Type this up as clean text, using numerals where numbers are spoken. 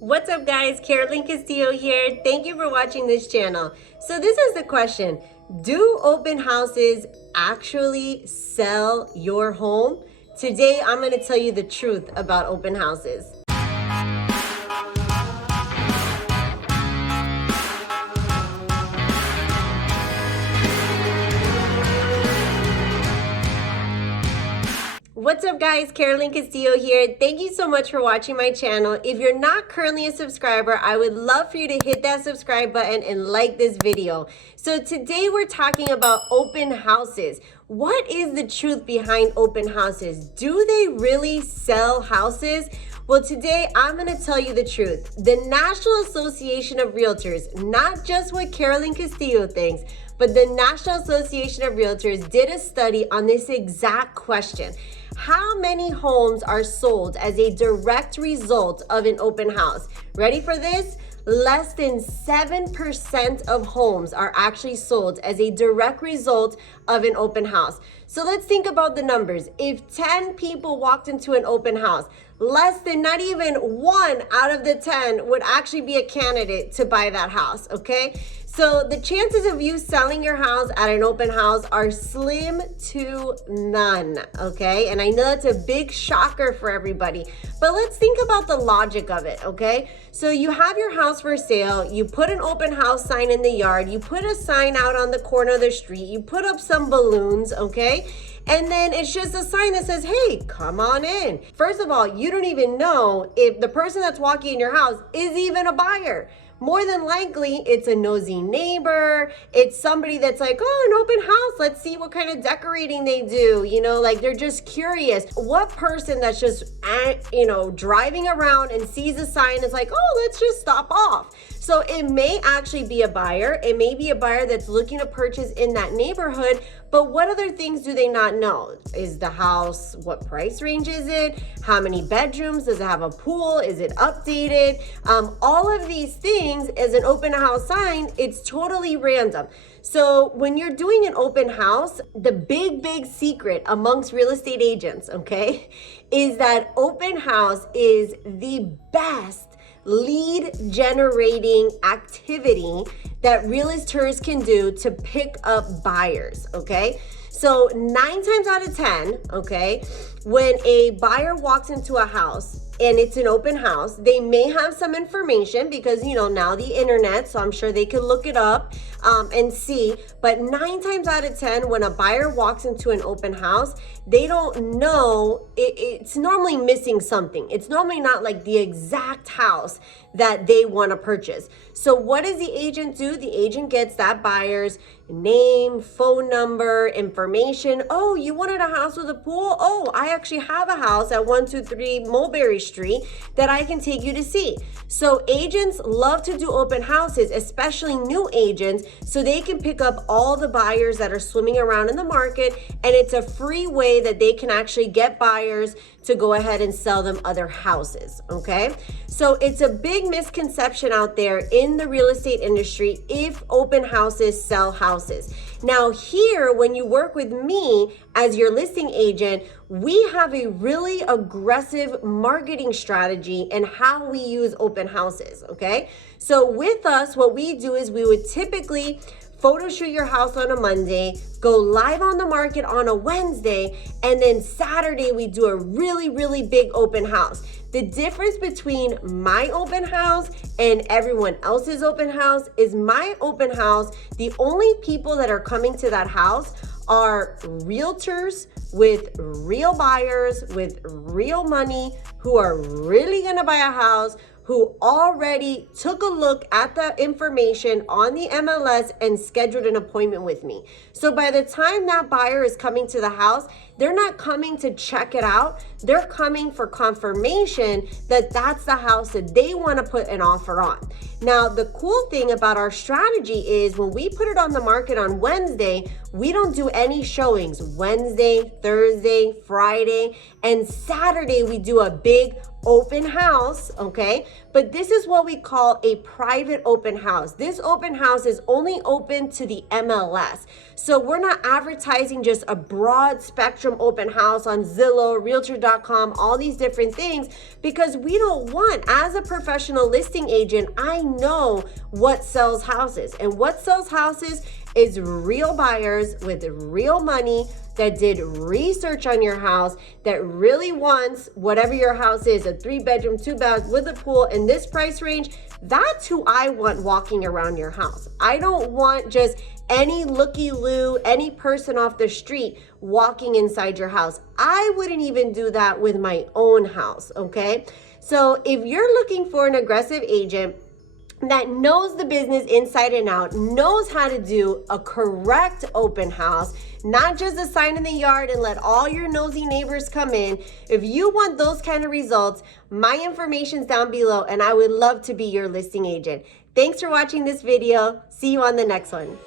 What's up guys, Carolynn Castillo here. Thank you for watching this channel. So this is the question. Do open houses actually sell your home? Today I'm going to tell you the truth about open houses. What's up guys, Carolynn Castillo here. Thank you so much for watching my channel. If you're not currently a subscriber, I would love for you to hit that subscribe button and like this video. So today we're talking about open houses. What is the truth behind open houses? Do they really sell houses? Well, today I'm going to tell you the truth. The National Association of Realtors, not just what Carolynn Castillo thinks, but the National Association of Realtors did a study on this exact question. How many homes are sold as a direct result of an open house? Ready for this? Less than 7% of homes are actually sold as a direct result of an open house. So let's think about the numbers. If 10 people walked into an open house, less than not even 1 out of the 10 would actually be a candidate to buy that house, okay? So the chances of you selling your house at an open house are slim to none, okay? And I know that's a big shocker for everybody, but let's think about the logic of it, okay? So you have your house for sale, you put an open house sign in the yard, you put a sign out on the corner of the street, you put up some balloons, okay? And then it's just a sign that says, hey, come on in. First of all, you don't even know if the person that's walking in your house is even a buyer. More than likely, it's a nosy neighbor. It's somebody that's like, oh, an open house. Let's see what kind of decorating they do. You know, like they're just curious. What person that's just, driving around and sees a sign is like, oh, let's just stop off. So it may actually be a buyer. It may be a buyer that's looking to purchase in that neighborhood. But what other things do they not know? Is the house, what price range is it? How many bedrooms? Does it have a pool? Is it updated? All of these things as an open house sign, it's totally random. So when you're doing an open house, the big secret amongst real estate agents, okay, is that open house is the best lead generating activity that realtors can do to pick up buyers, okay? So 9 times out of 10, okay, when a buyer walks into a house and it's an open house, they may have some information because, now the internet, so I'm sure they can look it up and see. But 9 times out of 10, when a buyer walks into an open house, they don't know, it's normally missing something. It's normally not like the exact house that they want to purchase. So what does the agent do? The agent gets that buyer's name, phone number, information. Oh, you wanted a house with a pool? Oh, I actually have a house at 123 Mulberry Street that I can take you to see. So agents love to do open houses, especially new agents, so they can pick up all the buyers that are swimming around in the market, and it's a free way that they can actually get buyers to go ahead and sell them other houses, okay? So it's a big misconception out there in the real estate industry if open houses sell houses. Now here, when you work with me as your listing agent, we have a really aggressive marketing strategy and how we use open houses, okay? So with us, what we do is we would typically photo shoot your house on a Monday, go live on the market on a Wednesday, and then Saturday we do a really big open house. The difference between my open house and everyone else's open house is my open house, the only people that are coming to that house are realtors with real buyers, with real money, who are really gonna buy a house, who already took a look at the information on the MLS and scheduled an appointment with me. So by the time that buyer is coming to the house, they're not coming to check it out. They're coming for confirmation that that's the house that they want to put an offer on. Now, the cool thing about our strategy is when we put it on the market on Wednesday, we don't do any showings. Wednesday, Thursday, Friday, and Saturday, we do a big open house, okay? But this is what we call a private open house. This open house is only open to the MLS. So we're not advertising just a broad spectrum open house on Zillow, Realtor.com, all these different things, because we don't want, as a professional listing agent, I know what sells houses. And what sells houses is real buyers with real money that did research on your house, that really wants whatever your house is, a 3-bedroom, 2-bath with a pool in this price range. That's who I want walking around your house. I don't want just any looky-loo, any person off the street walking inside your house. I wouldn't even do that with my own house, okay? So if you're looking for an aggressive agent that knows the business inside and out, knows how to do a correct open house, not just a sign in the yard and let all your nosy neighbors come in. If you want those kind of results, my information's down below and I would love to be your listing agent. Thanks for watching this video. See you on the next one.